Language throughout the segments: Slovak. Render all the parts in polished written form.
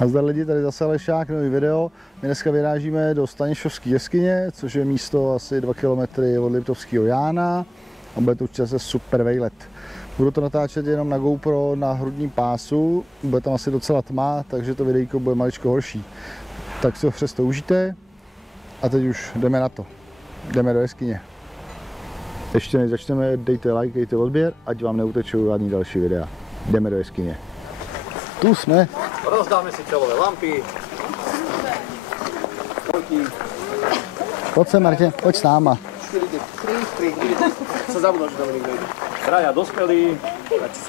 Nazdar lidi, tady zase Alešák, nový video. My dneska vyrážíme do Stanišovské jeskyně, což je místo asi 2 kilometry od Liptovského Jána a bude to určitě zase super vejlet. Budu to natáčet jenom na GoPro na hrudním pásu, bude tam asi docela tma, takže to videjko bude maličko horší. Tak si ho přesto užijte a teď už jdeme na to. Jdeme do jeskyně. Ještě než začneme, dejte like, dejte odběr, ať vám neutečou žádný další videa. Jdeme do jeskyně. Tu jsme. Rozdáme si čelové lampy. Pojď sem, Martin, pojď s náma. 3. Co zabudol, že Dominik dojde. Traja dospelí,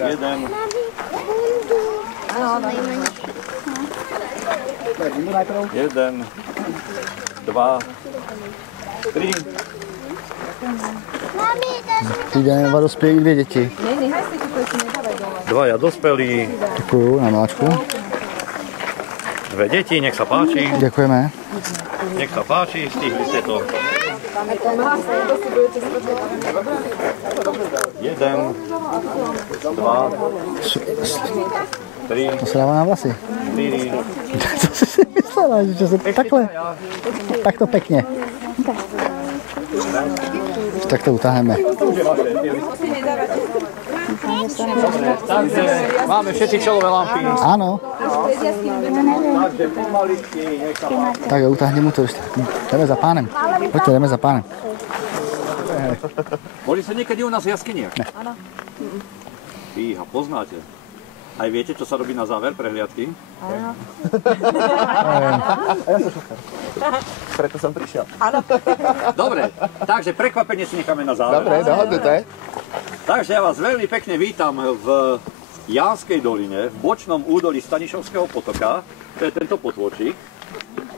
jeden. Jeden, 2, 3. Jdeme 2 dospělí, 2 děti. Dvaja dospelí. Děkuju, na máčku. 2 deti, nech sa páči. Děkujeme. Nech sa páči, stihli ste to. 1, 2, 3. To se dává na vlasy. 4. Co jsi si myslela, že se takhle? Takto pěkně. Tak to utáhneme. Takže máme všetci čelové lampy. Ano. Takže pomaličky, nech sa páči. Tak jo, utáhni mu to. Jdeme za pánem. Pojďte, jdeme za pánem. Boli ste niekedy u nás v jaskyniach? Ne. Áno. Fíha, poznáte. Aj viete, čo sa robí na záver prehliadky? Áno. Preto som prišiel. Dobre, takže prekvapenie si necháme na záver. Dobre, dohodnuté. Takže ja vás veľmi pekne vítam v Jánskej doline, v bočnom údolí Stanišovského potoka. To je tento potôčik,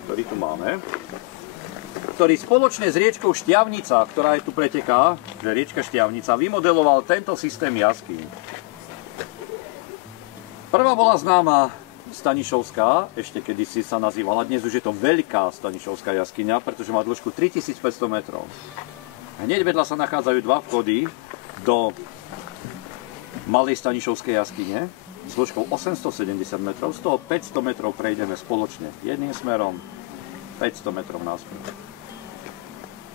ktorý tu máme, ktorý spoločne s riečkou Štiavnica, ktorá je tu preteká, že riečka Štiavnica, vymodeloval tento systém jaskyň. Prvá bola známa Stanišovská, ešte kedysi sa nazývala, dnes už je to veľká Stanišovská jaskyňa, pretože má dĺžku 3500 metrov. Hneď vedľa sa nachádzajú 2 vchody do malej Stanišovskej jaskyne s dĺžkou 870 metrov, z toho 500 metrov prejdeme spoločne jedným smerom, 500 metrov naspäť.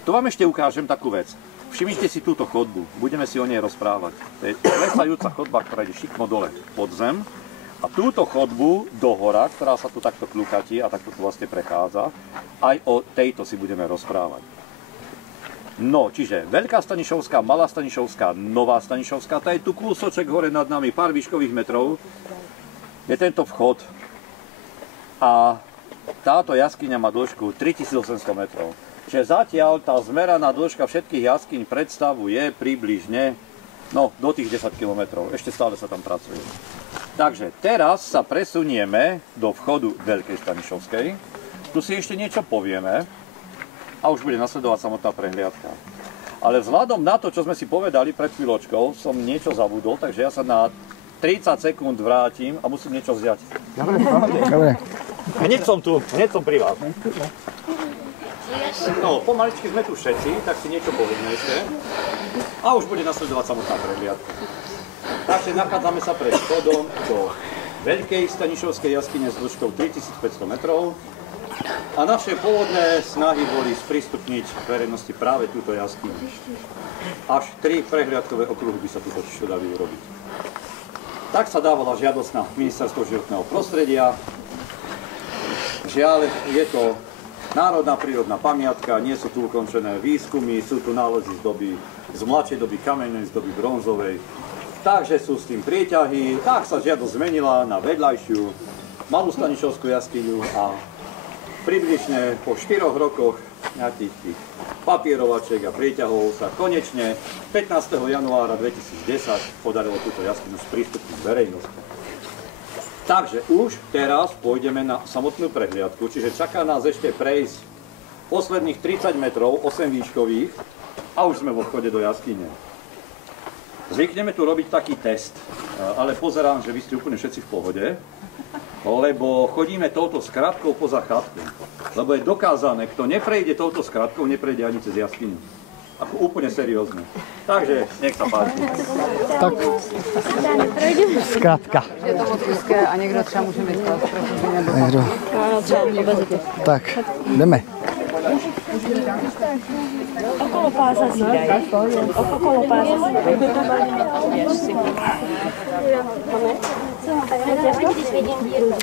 Tu vám ešte ukážem takú vec. Všimnite si túto chodbu, budeme si o nej rozprávať. To je klesajúca chodba, ktorá ide šikmo dole pod zem. A túto chodbu do hora, ktorá sa tu takto kľukatí a takto tu vlastne prechádza, aj o tejto si budeme rozprávať. No, čiže Veľká Stanišovská, Malá Stanišovská, Nová Stanišovská, tá je tu kúsoček hore nad nami, pár výškových metrov, je tento vchod. A táto jaskyňa má dĺžku 3800 metrov. Čiže zatiaľ tá zmeraná dĺžka všetkých jaskyň predstavuje približne do tých 10 km. Ešte stále sa tam pracuje. Takže teraz sa presunieme do vchodu Veľkej Stanišovskej. Tu si ešte niečo povieme a už bude nasledovať samotná prehliadka. Ale vzhľadom na to, čo sme si povedali pred chvíľočkou, som niečo zabudol, takže ja sa na 30 sekúnd vrátim a musím niečo vziať. Dobre. Hneď som tu, hneď som pri vás. No, pomaličky sme tu všetci, tak si niečo povieme ešte. A už bude nasledovať samotná prehliadka. Takže nachádzame sa pred vchodom do Veľkej Stanišovskej jaskyne s dĺžkou 3500 metrov. A naše pôvodné snahy boli sprístupniť verejnosti práve túto jaskyňu. Až 3 prehliadkové okruhy by sa tu totiž dali urobiť. Tak sa dávala žiadosť na Ministerstvo životného prostredia. Žiaľ, je to národná prírodná pamiatka, nie sú tu ukončené výskumy, sú tu nálezy z mladšej doby kamennej, z doby bronzovej. Takže sú s tým prieťahy, tak sa žiadosť zmenila na vedľajšiu Malú Stanišovskú jaskyňu a približne po 4 rokoch nejakých tých papierovačiek a prieťahov sa konečne 15. januára 2010 podarilo túto jaskyňu sprístupniť verejnosti. Takže už teraz pôjdeme na samotnú prehliadku, čiže čaká nás ešte prejsť posledných 30 metrov, 8 výškových a už sme vo vchode do jaskyne. Zvykneme tu robiť taký test, ale pozerám, že vy ste úplne všetci v pohode, lebo chodíme touto skratkou poza chatku. Lebo je dokázané, kto neprejde touto skratkou, neprejde ani cez jaskyňu. Ako úplne seriózne. Takže, nech sa páči. Tak, zkrátka. Je to moc úzké a někdo třeba může mít klas, protože nebo Někdo. Tak, jdeme. Okolo pása si daj. Okolo pása si daj. Vieš si.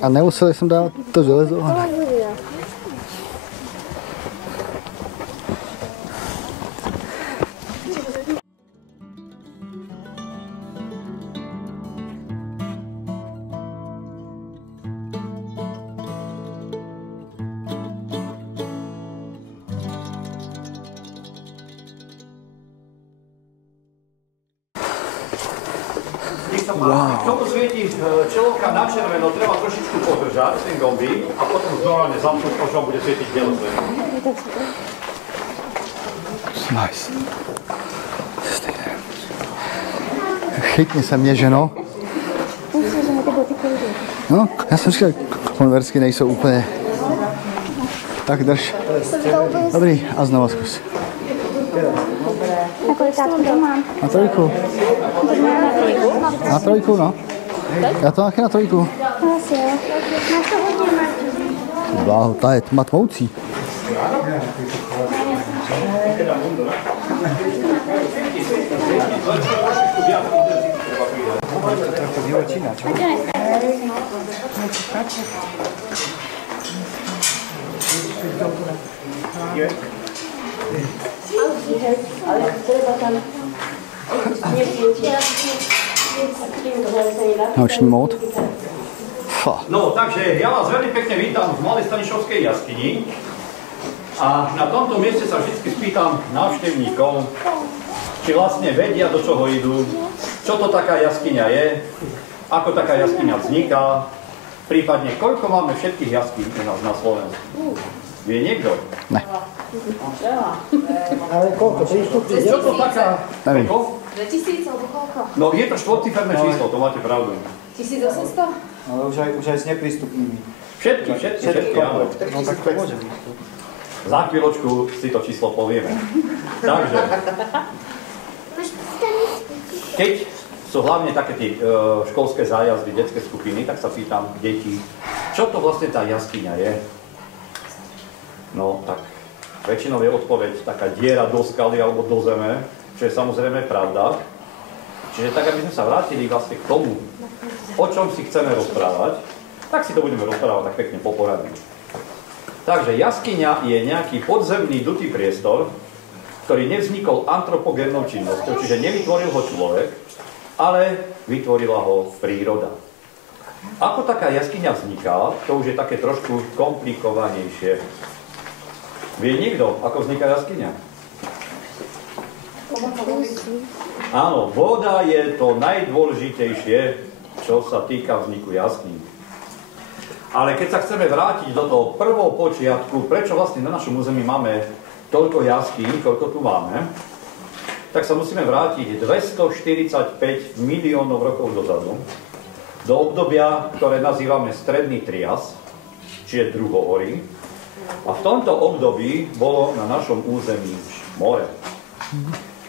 A nemuseli jsem dávat to železo. K tomu svieti čelovka na červeno, treba trošičku podržať ten gombík a potom normálne zapnúť, možno bude svietiť bielo svetlo. Nice. Chytni se mě, ženo. No, já jsem říkal, konversky nejsou úplně. Tak drž. Dobrý, a znovu zkus. Na kolikátku to mám? Na trojku. Na trojku, no. Já to taky na trojku. Asi jo. Máš to hodně, Martin. Bláho, ta je tma tmoucí. Noční mód. No, takže ja vás veľmi pekne vítam v Malej Stanišovskej jaskyni. A na tomto mieste sa vždy spýtam návštevníkov, či vlastne vedia, do čoho idú, čo to taká jaskyňa je, ako taká jaskyňa vzniká, prípadne koľko máme všetkých jaskyň u nás na Slovensku. Vie niekto? Ne. Ale koľko? Čo to taká? Neviem. Koľko? 2000 alebo koľko? No je to štvorciferné číslo, to máte pravdu. 1800? Ale už aj s neprístupnými. Všetky, áno. No tak to môže byť. Za chvíľočku si to číslo povieme. Takže, keď sú hlavne také tie školské zájazdy, detské skupiny, tak sa pýtam detí, čo to vlastne tá jaskyňa je? No tak väčšinou je odpoveď taká diera do skaly alebo do zeme, čo je samozrejme pravda. Čiže tak, aby sme sa vrátili vlastne k tomu, o čom si chceme rozprávať, tak si to budeme rozprávať tak pekne po poradí. Takže jaskyňa je nejaký podzemný dutý priestor, ktorý nevznikol antropogénnou činnosťou, čiže nevytvoril ho človek, ale vytvorila ho príroda. Ako taká jaskyňa vzniká, to už je také trošku komplikovanejšie. Vie niekto, ako vzniká jaskyňa? Áno, voda je to najdôležitejšie, čo sa týka vzniku jaskýň. Ale keď sa chceme vrátiť do toho prvého počiatku, prečo vlastne na našom území máme toľko jaskýň, koľko tu máme, tak sa musíme vrátiť 245 miliónov rokov dozadu, do obdobia, ktoré nazývame stredný trias, čiže druhohory. A v tomto období bolo na našom území more.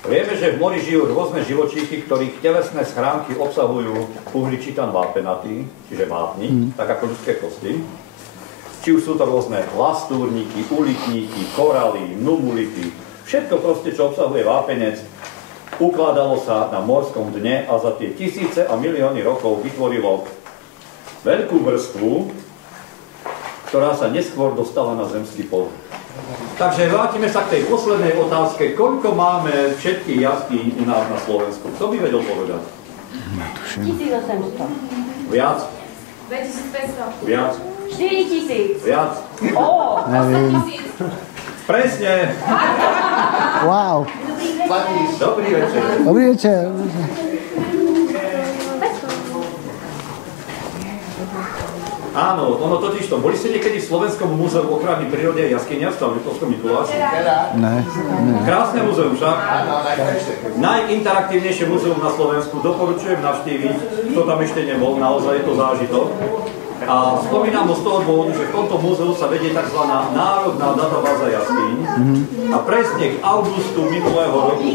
Vieme, že v mori žijú rôzne živočíchy, ktorých telesné schránky obsahujú uhličitan vápenatý, čiže vápnik, tak ako ľudské kosti. Či už sú to rôzne lastúrniky, ulitníky, koraly, numulity, všetko proste, čo obsahuje vápenec, ukladalo sa na morskom dne a za tie tisíce a milióny rokov vytvorilo veľkú vrstvu, ktorá sa neskôr dostala na zemský povrch. Takže vrátime sa k tej poslednej otázke. Koľko máme všetkých jaskýň u nás na Slovensku? Kto by vedel povedať? 1800. Viac? 2500. Viac? 4000. Viac? Nevím. Presne! Wow. Dobrý večer. Dobrý večer. Áno, ono totižto. Boli ste niekedy v Slovenskom múzeu ochrany prírody a jaskyňa v Stavrikovskom Mikuláši? Ne. Krásne múzeum však. Najinteraktívnejšie múzeum na Slovensku. Doporučujem navštíviť, kto tam ešte nebol, naozaj je to zážitok. A A spomínam ho z toho dôvodu, že v tomto múzeu sa vedie tzv. Národná databáza jaskýň a presne k augustu minulého roku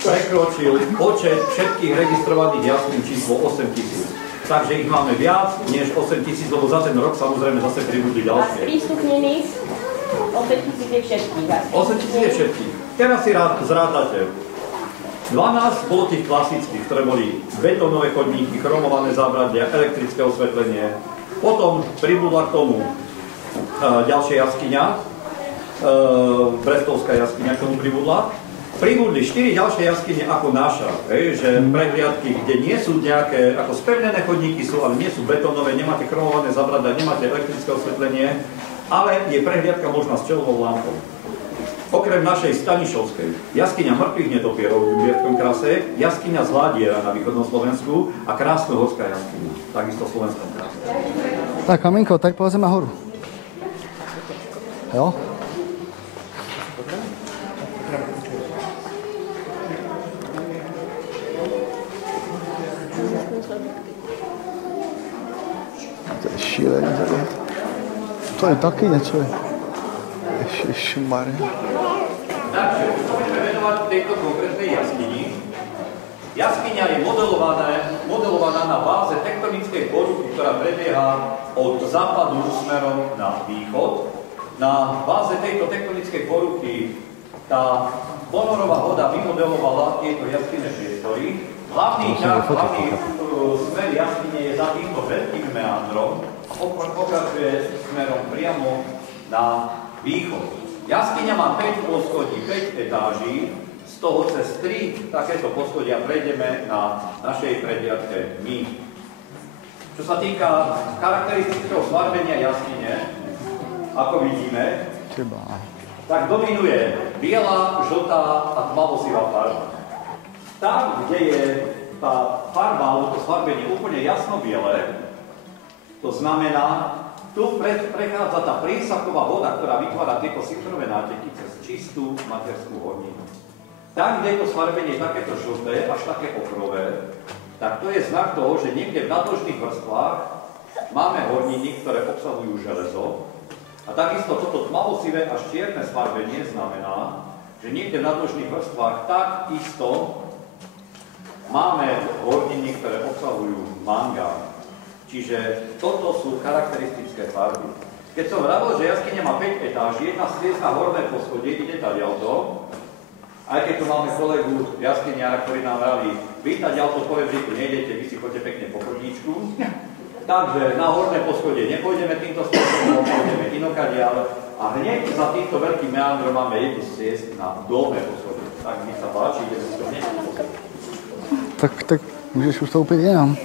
prekročil počet všetkých registrovaných jaskýň číslo 8 000. Takže ich máme viac než 8 000, lebo za ten rok samozrejme zase pribudli A ďalšie. sprístupnených 8 000 je všetkých. 8 000 je všetkých. Teraz si zrádate. 12 bolo tých klasických, ktoré boli betónové chodníky, chromované zábradlia, elektrické osvetlenie. Potom pribudla k tomu ďalšia jaskyňa, Brestovská jaskyňa k tomu pribudla. Pribudli 4 ďalšie jaskyne ako naša, že prehliadky, kde nie sú nejaké, ako spevnené chodníky sú, ale nie sú betónové, nemáte chromované zábradlia, nemáte elektrické osvetlenie, ale je prehliadka možná s čelovou lampou. Okrem našej Stanišovskej, jaskyňa mŕtvych netopierov v Bielskom krase, jaskyňa Zladiera na východnom Slovensku a Krásnohorská jaskyňa, takisto v Slovenskom krase. Tak, Kaminko, tak polezeme nahoru. Jo? To je šílený tady. To je taky něco. Ježišmarja. Takže budeme venovať tejto konkrétnej jaskyni. Jaskyňa je modelovaná na báze tektonickej poruchy, ktorá prebieha od západu smerom na východ. Na báze tejto tektonickej poruchy tá ponorová voda vymodelovala tieto jaskyne priestory. Hlavný smer jaskyne je za týmto veľkým meandrom a pokračuje smerom priamo na východ. Jaskyňa má 5 poschodí, 5 etáží, z toho cez 3 takéto poschodia prejdeme na našej prehliadke my. Čo sa týka charakteristického sfarbenia jaskyne, ako vidíme, tak dominuje biela, žltá a tmavosivá farba. Tam, kde je tá farba alebo to sfarbenie úplne jasno-biele, to znamená, tu prechádza tá prísaková voda, ktorá vytvára tieto sytrové náteky cez čistú materskú horninu. Tam, kde je to sfarbenie takéto žlté, až také okrové, tak to je znak toho, že niekde v nadložných vrstvách máme horniny, ktoré obsahujú železo. A takisto toto tmavosivé až čierne sfarbenie znamená, že niekde v nadložných vrstvách takisto máme horniny, ktoré obsahujú mangán. Čiže toto sú charakteristické farby. Keď som vravil, že jaskyňa má 5 etáží, jedna sliezna horné poschodie, ide tadiaľto. Aj keď tu máme kolegu jaskyňára, ktorý nám vraví, vy tadiaľto poviem, že tu nejdete, vy si poďte pekne po chodníčku. Takže na horné poschodie nepôjdeme týmto spôsobom, pôjdeme inokadiaľ. A hneď za týmto veľkým meandrom máme jednu sliezk na dolné poschodie. Tak mi sa páči, ideme si to hneď poschodie. Tak můžeš ustoupit jenom.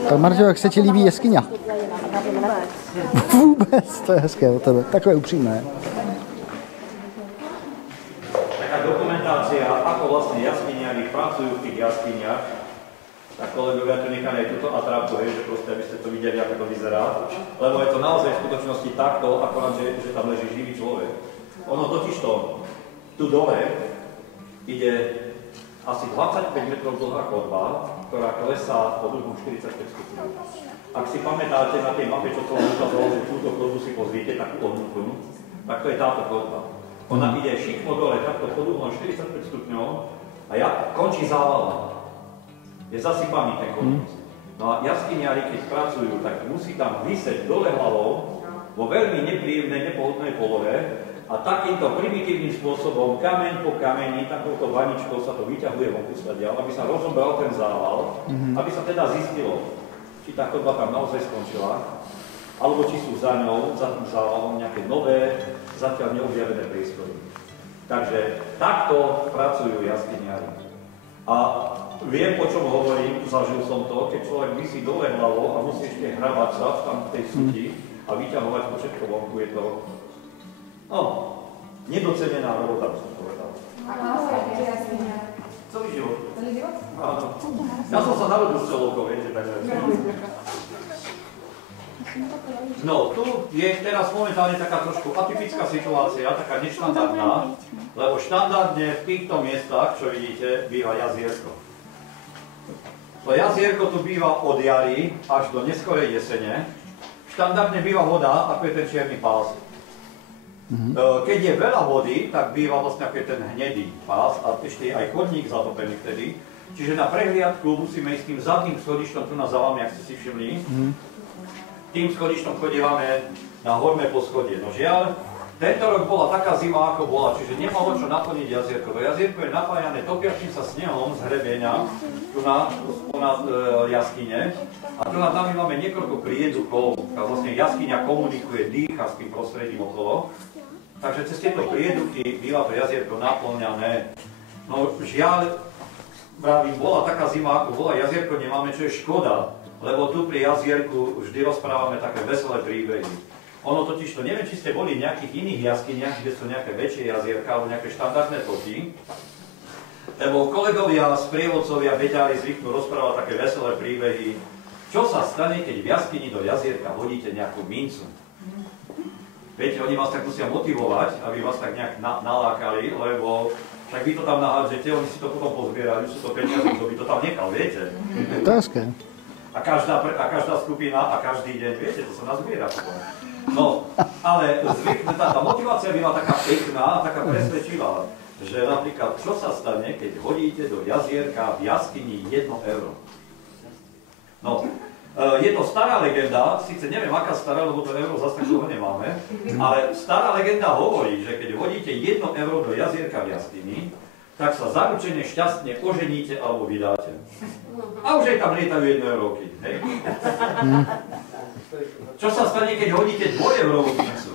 Tak Marťo, jak se ti líbí jeskyňa? Vůbec, to je hezké od tebe, takové upřímné. Taká dokumentácia, ako vlastne jaskyniari pracujú v tých jaskyniach, tak kolegovia tu nechali aj túto atrapu, že proste, aby ste to videli, ako to vyzerá. Lebo je to naozaj v skutočnosti takto, akorát, že tam leží živý človek. Ono totižto tu dole ide asi 25 metrov dlhá chodba, ktorá klesá pod úhlom 45 stupňov. Ak si pamätáte na tej mape, čo som ukázal, že túto chodbu si pozrite, takú odnútru, tak to je táto chodba. Ona ide šikmo dole, takto pod úhlom 45 stupňov a končí závalom. Je zasypaný ten chodník. No a jaskyniari, keď pracujú, tak musí tam vyseť dole hlavou vo veľmi nepríjemnej, nepohodnej polohe. A takýmto primitívnym spôsobom, kameň po kameni, takouto vaničkou sa to vyťahuje vonku stadiaľ, aby sa rozobral ten zával, aby sa teda zistilo, či tá chodba tam naozaj skončila, alebo či sú za ňou, za tým závalom nejaké nové, zatiaľ neobjavené priestory. Takže takto pracujú jaskyniari. A viem, o čom hovorím, zažil som to, keď človek visí dole hlavou a musí ešte hrabať sa tam v tej súti a vyťahovať to všetko vonku, je to nedocenená robota, by som povedal. A naozaj je jaskyňa. Celý život. Celý život? Áno. Ja som sa narodil s celovkou, viete, takže... No, tu je teraz momentálne taká trošku atypická situácia, taká neštandardná, lebo štandardne v týchto miestach, čo vidíte, býva jazierko. To jazierko tu býva od jary až do neskorej jesene. Štandardne býva voda, ako je ten čierny pás. Keď je veľa vody, tak býva vlastne ako je ten hnedý pás a ešte je aj chodník zatopený vtedy. Čiže na prehliadku musíme ísť tým zadným schodištom tu na za vami, ak ste si všimli. Tým schodištom chodívame na horné poschodie. No žiaľ, tento rok bola taká zima, ako bola, čiže nemalo čo naplniť jazierko. To jazierko je napájané topiacím sa snehom z hrebeňa, tu na jaskyne. A tu nad nami máme niekoľko prieduchov, a vlastne jaskyňa komunikuje, dýcha s tým prostredím okolo. Takže cez tieto prieduchy býva to jazierko naplňané. No žiaľ, vravím, bola taká zima, ako bola, jazierko nemáme, čo je škoda, lebo tu pri jazierku vždy rozprávame také veselé príbehy. Ono totiž to, neviem, či ste boli v nejakých iných jaskyniach, kde sú nejaké väčšie jazierka alebo nejaké štandardné toky, lebo kolegovia, sprievodcovia, beťári zvyknú rozprávať také veselé príbehy, čo sa stane, keď v jaskyni do jazierka hodíte nejakú mincu. Viete, oni vás tak musia motivovať, aby vás tak nejak nalákali, lebo však vy to tam nahádžete, oni si to potom pozbierajú, sú to peniaze, kto by to tam nechal, viete? Otázka. A každá skupina a každý deň, viete, to sa nazbiera. No, ale tá motivácia byla taká pekná, taká presvedčivá, že napríklad, čo sa stane, keď hodíte do jazierka v jaskyni 1 euro? No, je to stará legenda, síce neviem aká stará, lebo to euro zase tak dlho nemáme, ale stará legenda hovorí, že keď hodíte 1 euro do jazierka v jaskyni, tak sa zaručene šťastne oženíte alebo vydáte. A už aj tam lietajú 1 eurovky, hej? Čo sa stane, keď hodíte 2 eurovú mincu?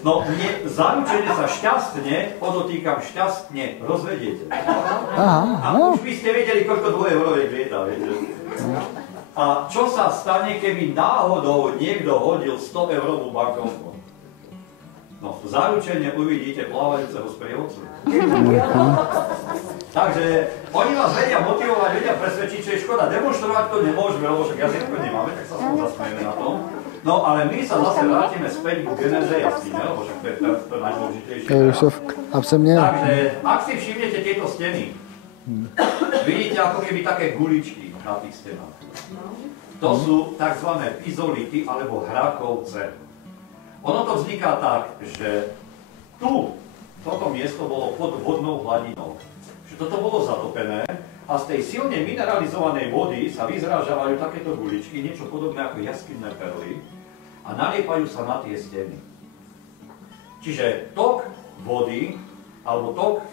No, zaručene sa šťastne, podotýkam šťastne, rozvediete. A už by ste vedeli, koľko 2 euroviek lieta, viete? A čo sa stane, keby náhodou niekto hodil 100 eurovú bankovku? No, zaručene uvidíte plávajúceho sprievodcu. Takže oni vás vedia motivovať, vedia presvedčiť, čo je škoda. Demonštrovať to nemôžeme, lebo však jazierko nemáme, tak sa zasmejeme na tom. No, ale my sa zase vrátime späť ku genéze jaskyne, lebo však to je to najdôležitejšie. Takže, ak si všimnete tieto steny, vidíte ako keby také guličky na tých stenách. To sú tzv. Izolity alebo hrakovce. Ono to vzniká tak, že toto miesto bolo pod vodnou hladinou. Že toto bolo zatopené a z tej silne mineralizovanej vody sa vyzrážavajú takéto guličky, niečo podobné ako jaskinné perly a naliepajú sa na tie steny. Čiže tok vody, alebo tok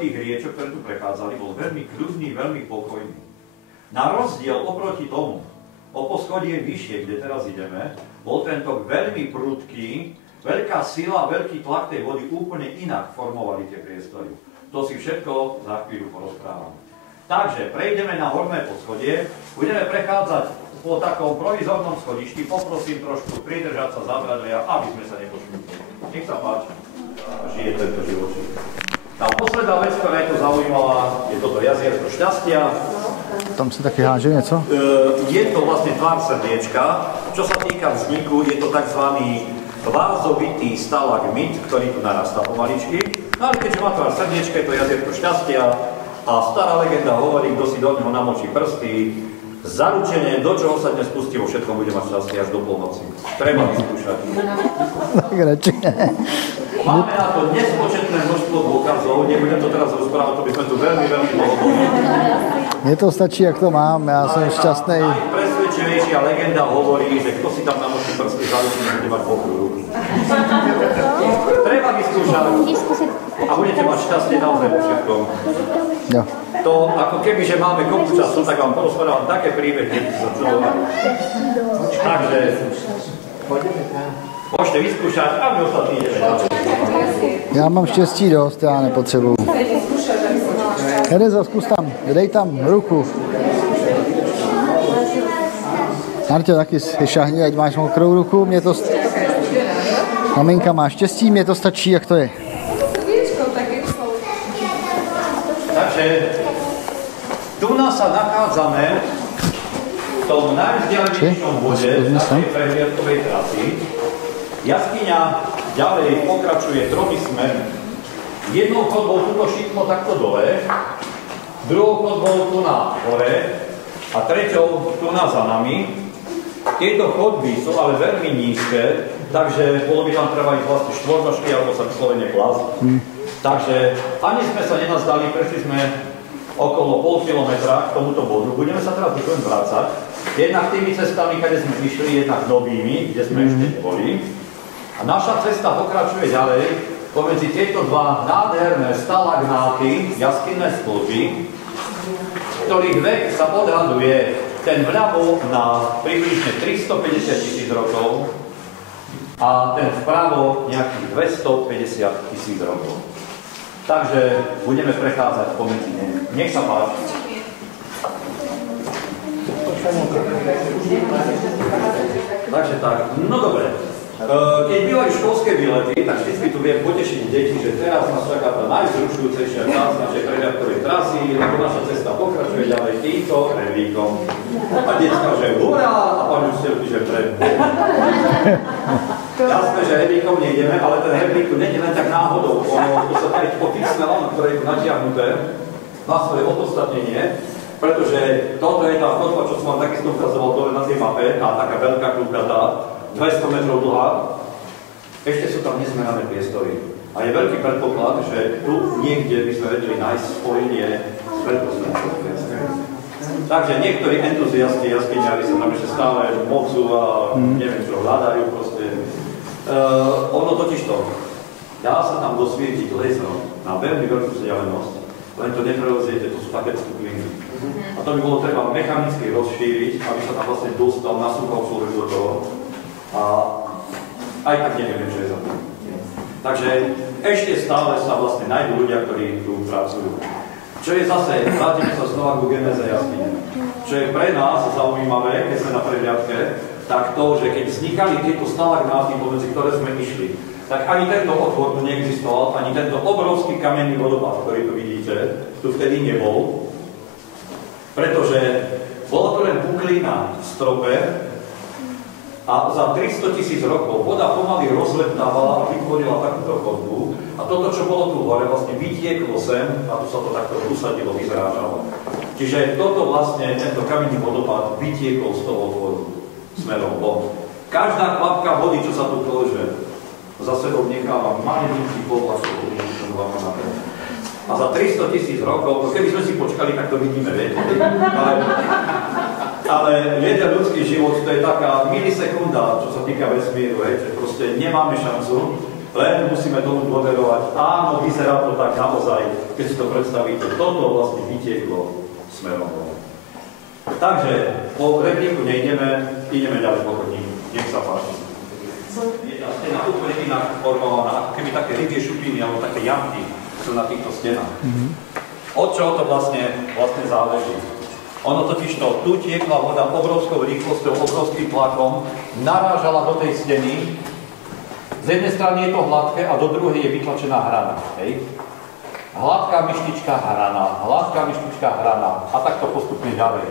tých riečok, ktoré tu prechádzali, bol veľmi kľudný, veľmi pokojný. Na rozdiel oproti tomu, o poschodie vyššie, kde teraz ideme, bol ten tok veľmi prudký, veľká sila, veľký tlak tej vody úplne inak formovali tie priestory. To si všetko za chvíľu porozprávam. Takže prejdeme na horné poschodie, budeme prechádzať po takom provizornom schodišti, poprosím trošku pridržať sa za bradlia, aby sme sa nepošmutili. Nech sa páči, žije tento živočík. Tá posledná vec, ktorá je to zaujímavá, je toto jazierko šťastia. Tam sa také háže niečo? Je to vlastne tvár srdiečka. Čo sa týka vzniku, je to tzv. Vázovitý stalagmit, ktorý tu narastá pomaličky. No ale keďže má tvár srdiečka, je to jazierko šťastia a stará legenda hovorí, kto si do neho namočí prsty, zaručene, do čoho sa dnes pustí, vo všetkom bude mať šťastie až do polnoci. Treba vyskúšať. Máme na to nespočetné množstvo dôkazov, nebudem to teraz rozprávať, to by sme tu veľmi dlho boli. Mne to stačí, jak to mám, ja som šťastný. Najpresvedčivejšia legenda hovorí, že kto si tam namočí prsty, zaručene bude mať pokrú ruku. Treba vyskúšať a budete mať šťastie naozaj vo všetkom. Jo. To ako keby, že máme kopu času, tak vám porozprávam také príbehy, kde sa čudovali. Takže môžete vyskúšať a my ostatní ideme. Já mám štěstí dost, já nepotřebuju. Terezo, zkus tam, dej tam ruku. Marťo, taky si šahni, ať máš mokrou ruku. Mě to... Maminka má štěstí, mě to stačí, jak to je. Takže tu nás sa nachádzame v tom najvzdialenejšom bode našej prehliadkovej trasy. Jaskyňa ďalej pokračuje 3 smermi. Jednou chodbou tuto šikmo takto dole druhou chodbou tu na hore a treťou tu na za nami. Tieto chodby sú ale veľmi nízke, takže bolo by tam treba ísť vlastne štvornožky alebo sa vyslovene plaz. Takže ani sme sa nenazdali, prešli sme okolo pol kilometra k tomuto bodu. Budeme sa teraz len vrácať. Jednak tými cestami, kde sme išli, jednak novými, kde sme ešte neboli. A naša cesta pokračuje ďalej pomedzi tieto dva nádherné stalagnáty, jaskinné stĺpy, ktorých vek sa odhaduje ten vľavo na približne 350 000 rokov a ten vpravo nejakých 250 000 rokov. Takže budeme prechádzať pomedzi ne. Nech sa páči. Takže tak, no dobre. Keď bývajú školské výlety, tak vždy tu viem potešiť deti, že teraz nás čaká tá najzrušujúcejšia časť našej preľadkovej trasy, lebo naša cesta pokračuje ďalej týmto hreblíkom. A decka, že hurá, a pán učiteľky, že pre. Jasné, že hreblíkom nejdeme, ale ten hreblík tu nejde len tak náhodou. Ono, to sa aj po tých smelách, ktoré je tu natiahnuté, má svoje opodstatnenie, pretože toto je tá chodba, čo som vám takisto ukazoval dole na tej mape, tá taká veľká kľúkatá, 200 metrov dlhá, ešte sú tam nezmerané priestory. A je veľký predpoklad, že tu niekde by sme vedeli nájsť spojenie s veľkosťou. Takže niektorí entuziasti jaskyňari sa tam ešte stále mocú a neviem čo hľadajú proste. Ono totižto, dá sa tam dosvietiť laserom na veľmi veľkú vzdialenosť, len to nepreloziete, to sú také stukliny. A to by bolo treba mechanicky rozšíriť, aby sa tam vlastne dostal, nasúkal človek do toho. A aj tak neviem, čo je za to. Takže ešte stále sa vlastne nájdú ľudia, ktorí tu pracujú. Čo je zase, vrátime sa znova ku genéze jaskyne. Čo je pre nás zaujímavé, keď sme na prehliadke, tak to, že keď vznikali tieto stalagnáty, pomedzi ktoré sme išli, tak ani tento otvor tu neexistoval, ani tento obrovský kamenný vodopád, ktorý tu vidíte, tu vtedy nebol, pretože bola to len puklina v strope, a za 300 000 rokov voda pomaly rozleptávala a vytvorila takúto chodbu. A toto, čo bolo tu hore, vlastne vytieklo sem a tu sa to takto usadilo, vyzrážalo. Čiže toto vlastne, tento kamenný vodopád vytiekol z toho otvoru smerom von. Každá kvapka vody, čo sa tu kolže, za sebou necháva malinký povlak, a za 300 000 rokov, keby sme si počkali, tak to vidíme, viete. Ale jeden ľudský život, to je taká milisekunda, čo sa týka vesmíru, že proste nemáme šancu, len musíme tomu dôverovať. Áno, vyzerá to tak naozaj, keď si to predstavíte. Toto vlastne vytieklo smerom. Takže po repliku nejdeme, ideme ďalej po chodníku. Nech sa páči. Jedna stena úplne inak formovaná, ako keby také rybie šupiny alebo také jamky sú na týchto stenách. Od čoho to vlastne záleží? Ono totižto, tu tiekla voda obrovskou rýchlosťou, obrovským tlakom, narážala do tej steny. Z jednej strany je to hladké a do druhej je vytlačená hrana. Hej? Hladká myštička, hrana a takto postupne ďalej.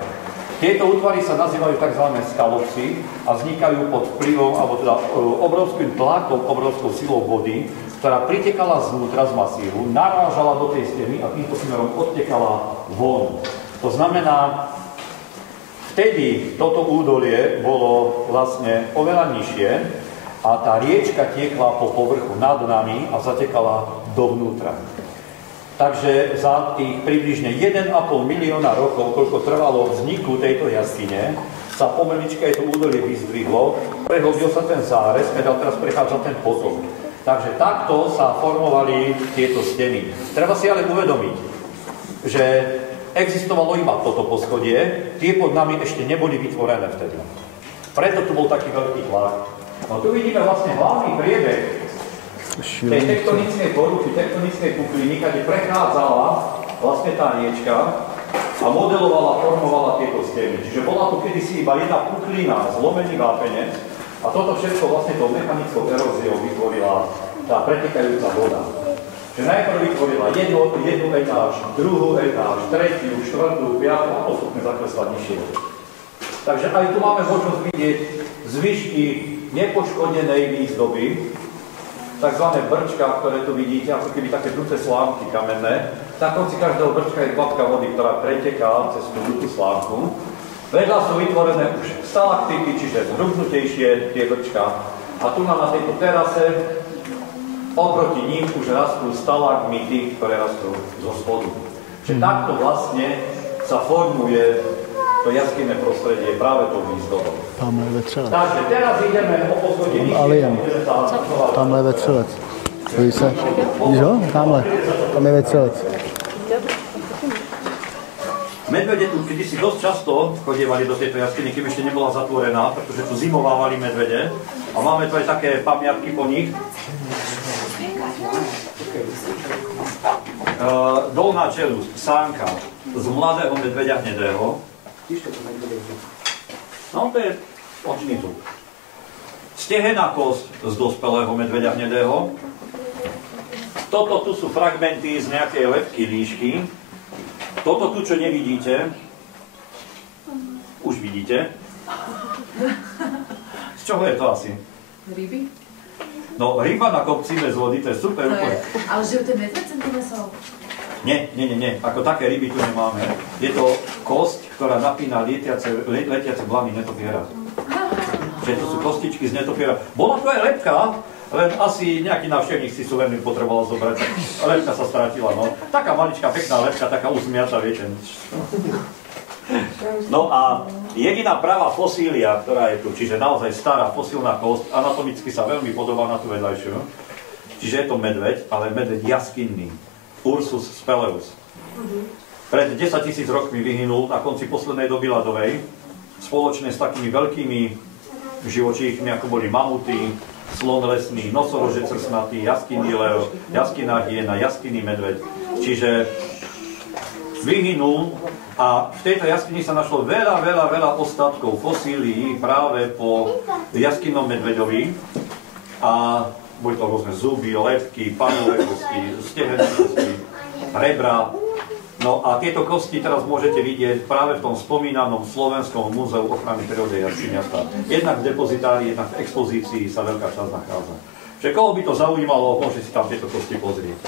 Tieto útvary sa nazývajú tzv. Skalopsy a vznikajú pod vplyvom, alebo teda obrovským tlakom, obrovskou silou vody, ktorá pritekala zvnútra z masívu, narážala do tej steny a týmto smerom odtekala von. To znamená, vtedy toto údolie bolo vlastne oveľa nižšie a tá riečka tiekla po povrchu nad nami a zatekala dovnútra. Takže za tých približne 1,5 milióna rokov, koľko trvalo vzniku tejto jaskyne, sa pomalička to údolie vyzdvihlo, prehlbil sa ten zárez, a teraz prechádza ten potok. Takže takto sa formovali tieto steny. Treba si ale uvedomiť, že existovalo iba toto poschodie, tie pod nami ešte neboli vytvorené vtedy. Preto tu bol taký veľký tlak. No tu vidíme vlastne hlavný priebeh tej tektonickej poruchy, tektonickej pukliny, kde prechádzala vlastne tá riečka a modelovala, formovala tieto steny. Čiže bola tu kedysi iba jedna puklina, zlomený vápenec a toto všetko vlastne tou mechanickou eróziou vytvorila tá pretekajúca voda. Že najprv vytvorila jednu etáž, druhú etáž, tretiu, štvrtú, piatú a postupne zaklesla nižšie. Takže aj tu máme možnosť vidieť zvyšky nepoškodenej výzdoby, takzvané brčka, ktoré tu vidíte, ako keby také duté slávky kamenné. na konci každého brčka je kvapka vody, ktorá preteká cez tú žltú slánku. Vedľa sú vytvorené už stalaktity, čiže zhrubnutejšie tie brčka. A tu na tejto terase oproti ním už rastú stalagmity, ktoré rastú zo spodu. Čiže takto vlastne sa formuje to jaskinné prostredie práve tou výzdobou. Tamhle je vetřelec. Takže teraz ideme o poschodí Alien. Tamhle je vetřelec. Vidíš se? Vidíš ho? Tamhle. Tam je vetřelec. Medvede tu kedysi dosť často chodievali do tejto jaskyne, kým ešte nebola zatvorená, pretože tu zimovávali medvede. A máme tu aj také pamiatky po nich. Dolná čelusť, sánka z mladého medveďa hnedého. No to je očný zub. Stehenná kosť z dospelého medveďa hnedého. Toto tu sú fragmenty z nejakej lebky líšky. Toto tu, čo nevidíte, už vidíte. Z čoho je to asi? Ryby? No, ryba na kopci bez vody, to je super úplne. Ale že ten medveď sem to nesol? Nie. Ako také ryby tu nemáme. Je to kosť, ktorá napína letiace blany netopiera. Čiže to sú kostičky z netopiera. Bola tu aj lepka, len asi nejaký návštevník si suvenír potreboval zobrať. Lepka sa strátila, no. Taká maličká, pekná lepka, taká uzmiata, viete. No a jediná pravá fosília, ktorá je tu, čiže naozaj stará fosílna kosť, anatomicky sa veľmi podobá na tú vedľajšiu. Čiže je to medveď, ale medveď jaskinný. Ursus speleus. Pred 10 000 rokmi vyhynul na konci poslednej doby ľadovej, spoločne s takými veľkými živočíchmi, ako boli mamuty, slon lesný, nosorožec crsnatý, jaskinný lev, jaskinná hyena, jaskinný medveď. Čiže vyhynul a v tejto jaskyni sa našlo veľa ostatkov fosílií práve po jaskinnom medveďovi. A boli to rôzne zuby, lebky, panové kosti, stehenné kosti, rebra. No a tieto kosti teraz môžete vidieť práve v tom spomínanom Slovenskom múzeu ochrany prírody jaskyniasta. Jednak v depozitárii, jednak v expozícii sa veľká časť nachádza. Čiže koho by to zaujímalo, môže si tam tieto kosti pozrieť.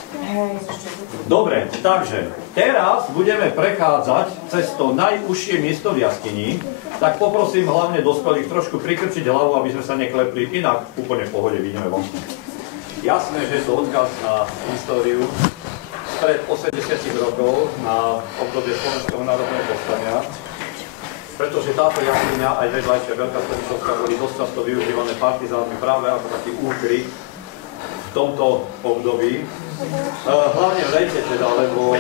Dobre, takže teraz budeme prechádzať cez to najúžšie miesto v jaskyni. Tak poprosím hlavne dospelých trošku prikrčiť hlavu, aby sme sa neklepli, inak úplne v pohode vidíme vonku. Jasné, že je to odkaz na históriu pred 80 rokov na obdobie Slovenského národného povstania, pretože táto jaskyňa aj vedľajšia Veľká Stanišovská boli dosť často využívané partizánmi práve ako taký úkryt v tomto období. Hlavne v lete teda, lebo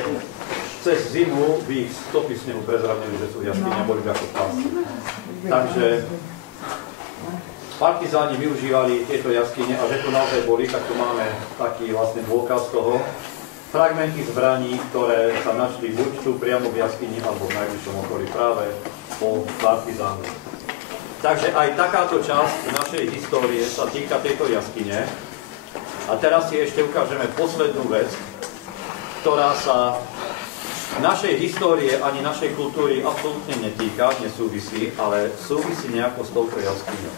cez zimu by ich stopy snehu prezradnili, že sú v jaskyni a boli by ako pásy. Takže partizáni využívali tieto jaskyne a že tu naozaj boli, tak tu máme taký vlastne dôkaz toho. Fragmenty zbraní, ktoré sa našli buď tu priamo v jaskyni, alebo v najbližšom okolí práve po partizánoch. Takže aj takáto časť našej histórie sa týka tejto jaskyne. A teraz si ešte ukážeme poslednú vec, ktorá sa našej histórie ani našej kultúry absolútne netýka, nesúvisí, ale súvisí nejako s touto jaskyňou.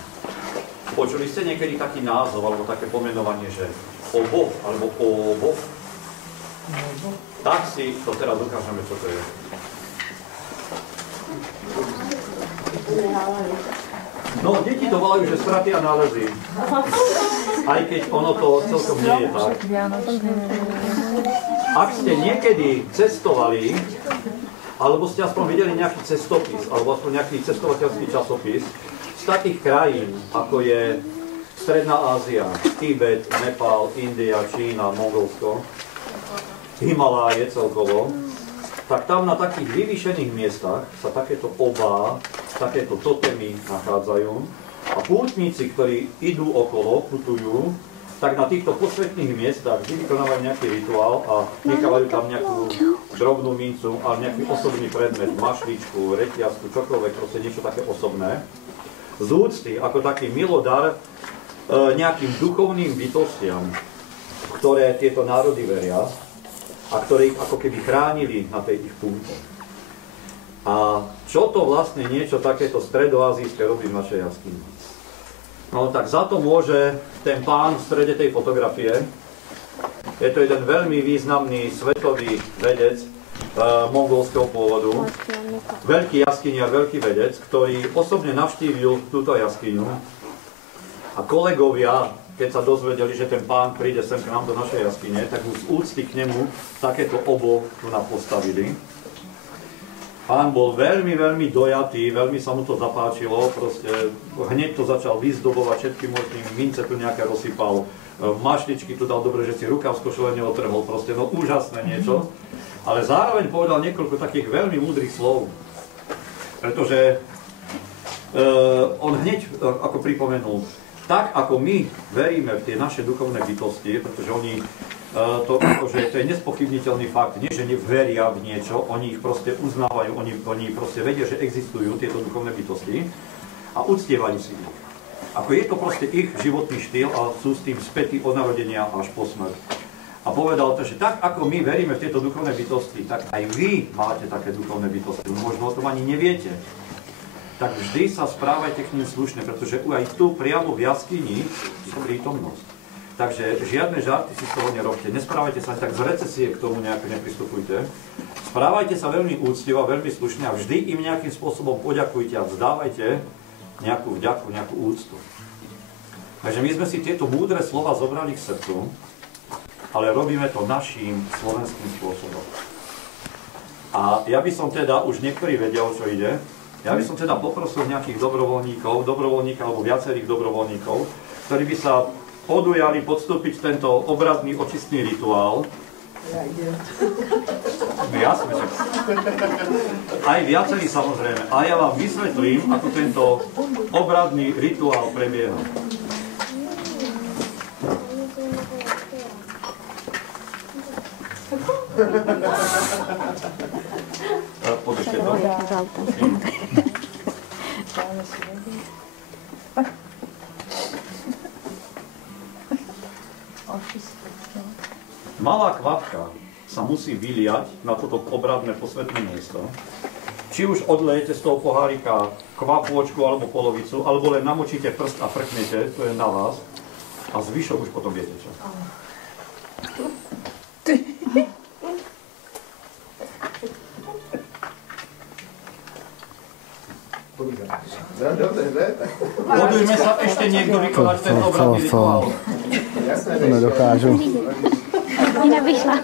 Počuli ste niekedy taký názov, alebo také pomenovanie, že Obov, alebo Obov? Tak si to teraz ukážeme, čo to je. No, deti to volajú, že straty a nálezy. Aj keď ono to celkom nie je tak. Ak ste niekedy cestovali, alebo ste aspoň videli nejaký cestopis, alebo aspoň nejaký cestovateľský časopis z takých krajín, ako je Stredná Ázia, Tibet, Nepál, India, Čína, Mongolsko, Himaláje celkovo, tak tam na takých vyvýšených miestach sa takéto obá, takéto totémy nachádzajú a pútnici, ktorí idú okolo, putujú, tak na týchto posvetných miestach vždy vykonávajú nejaký rituál a nechávajú tam nejakú drobnú mincu a nejaký osobný predmet, mašličku, reťazku, čokoľvek, proste niečo také osobné. Z úcty, ako taký milodar nejakým duchovným bytostiam, ktoré tieto národy veria, a ktoré ich ako keby chránili na tej ich púti. A čo to vlastne niečo takéto stredoazijské robí v našej jaskyni? No tak za to môže ten pán v strede tej fotografie, Je to jeden veľmi významný svetový vedec mongolského pôvodu, veľký jaskyniar, veľký vedec, ktorý osobne navštívil túto jaskyňu a kolegovia, keď sa dozvedeli, že ten pán príde sem k nám do našej jaskyne, tak mu z úcty k nemu takéto obo tu nám postavili. Pán bol veľmi, veľmi dojatý, veľmi sa mu to zapáčilo, proste hneď to začal vyzdobovať všetkým možným, mince tu nejaké rozsypal, mašličky tu dal, dobre, že si rukav z košele neotrhol, proste no úžasné niečo. Ale zároveň povedal niekoľko takých veľmi múdrych slov, pretože on hneď ako pripomenul, tak ako my veríme v tie naše duchovné bytosti, pretože oni to je nespochybniteľný fakt, nie že veria v niečo, oni ich proste uznávajú, oni proste vedia, že existujú tieto duchovné bytosti a uctievajú si ich. Ako je to proste ich životný štýl a sú s tým spätí od narodenia až po smrť. A povedal to, že tak ako my veríme v tieto duchovné bytosti, tak aj vy máte také duchovné bytosti, možno o tom ani neviete. Tak vždy sa správajte k nim slušne, pretože aj tu priamo v jaskyni je prítomnosť. Takže žiadne žarty si z toho nerobte, nesprávajte sa tak z recesie k tomu nejako nepristupujte. Správajte sa veľmi úctivo a veľmi slušne a vždy im nejakým spôsobom poďakujte a vzdávajte nejakú vďaku, nejakú úctu. Takže my sme si tieto múdre slova zobrali k srdcu, ale robíme to naším slovenským spôsobom. A ja by som teda, už niektorí vedia, o čo ide, ja by som teda poprosil nejakých dobrovoľníka alebo viacerých dobrovoľníkov, ktorí by sa podujali podstúpiť tento obradný očistný rituál. Jasne. Aj viacerí samozrejme. A ja vám vysvetlím, ako tento obradný rituál prebieha. Podržte to. Malá kvapka sa musí vyliať na toto obradné posvätné miesto. Či už odlejete z toho pohárika kvapôčku alebo polovicu, alebo len namočíte prst a frknete, to je na vás. A zvyšok už potom viete čo. Podujme sa ešte niekto vykonať ten obradný rituál. To nedokážu. Nevyšla.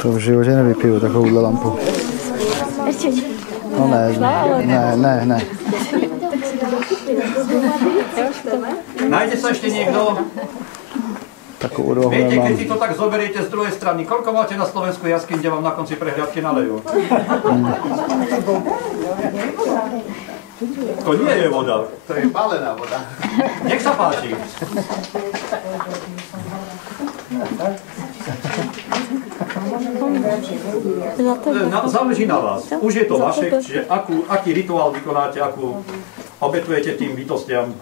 To v životě nevypiju, takovouhle lampu. No ne. Nájde sa ešte niekto? Takovou odvahu Viete, nemám. keď si to tak zoberiete z druhej strany, koľko máte na Slovensku jaskyň, kde vám na konci prehliadky nalejú? To nie je voda. To je palená voda. Nech sa páči. Záleží na vás. Už je to vaše, čiže aký rituál vykonáte, akú obetujete tým bytostiam.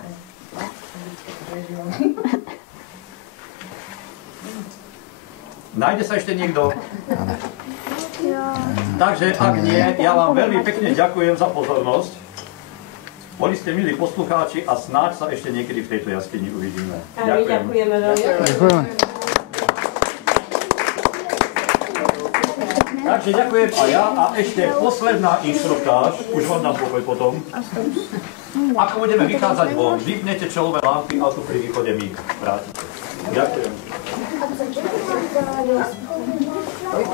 Nájde sa ešte niekto? Takže ak nie, ja vám veľmi pekne ďakujem za pozornosť. Boli ste milí poslucháči a snáď sa ešte niekedy v tejto jaskyni uvidíme. Ďakujem. Ďakujeme veľmi. Děkujeme. Takže ďakujem a ja. A ešte posledná inštruktáž, už vám dám pokoj potom. Ako budeme vychádzať von, vypnete čelové lampy a tu pri východe my vrátite. Ďakujem.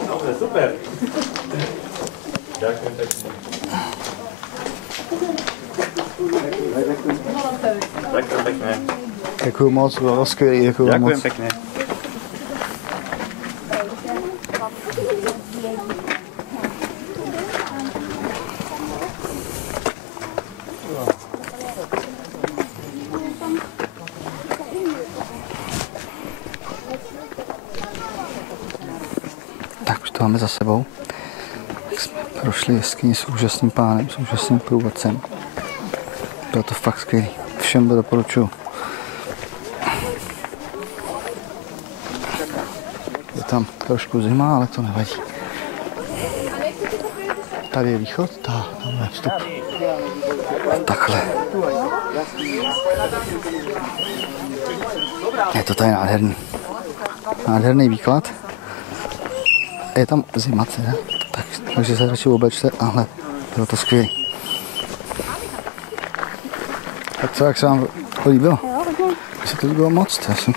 Dobre, super. Ďakujem pekne. Ďakujem pekne. Děkuju moc, bylo skvělý, děkuju vám moc. Ďakujem pekne. Tak už to máme za sebou. Tak jsme prošli jeskyni s úžasným pánem, s úžasným průvodcem. Bylo to fakt skvělý. Všem to doporučuji. Je tam trošku zima, ale to nevadí. Tady je východ, tam je vstup. Takhle. Je to tady nádherný. Nádherný výklad. Je tam zima teda, takže se radši oblečte, ale bylo to skvělé. Tak co, jak se vám to líbilo? Mně se to líbilo moc, já jsem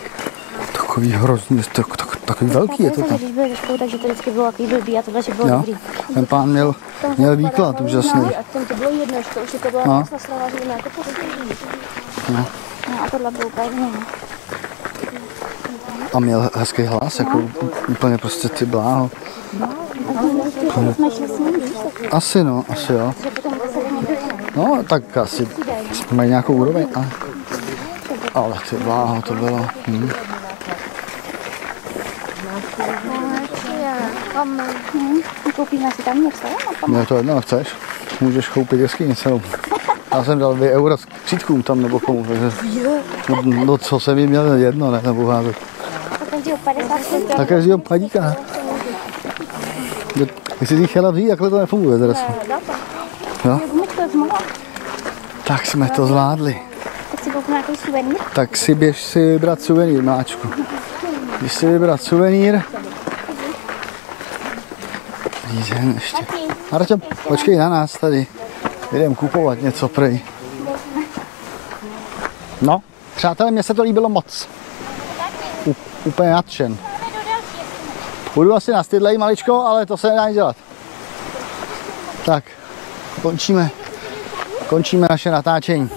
takový hrozný, takový velký je to tam. Takže to vždycky bylo takový blbý a tohle, že bylo dobrý. Ten pán měl výklad úžasný. A to bylo jedno, že to už to byla krásná strava, že jako poslední. No a tohle bylo úplně. A měl hezký hlas, jako úplně prostě ty bláho. Jsme šli s ním, Asi no, asi jo. No, tak asi mají nějakou úroveň, ale ty bláho to bylo. Koupíme si tam něco, Mě to jedno chceš, můžeš koupit jeskyni celou. Já jsem dal 2 eura s křídkům tam nebo komu, takže no co jsem jim měl jedno, ne, nebo házet. každého 50 cent. Tak každýho padíka. Jestli jsi chtěla vzít, takhle to nefunguje teraz. Jo? Tak jsme to zvládli. Tak si koupím nějaký suvenýr. Tak si běž si vybrat suvenýr, máčku. Běž si vybrat suvenýr. Řízen ještě. Arťo, počkej na nás tady. Jdem kupovat něco prej. No, přátelé, mně se to líbilo moc. Úplně nadšen. Budu asi nastydlej maličko, ale to se nedá nic dělat. Tak, končíme naše natáčení.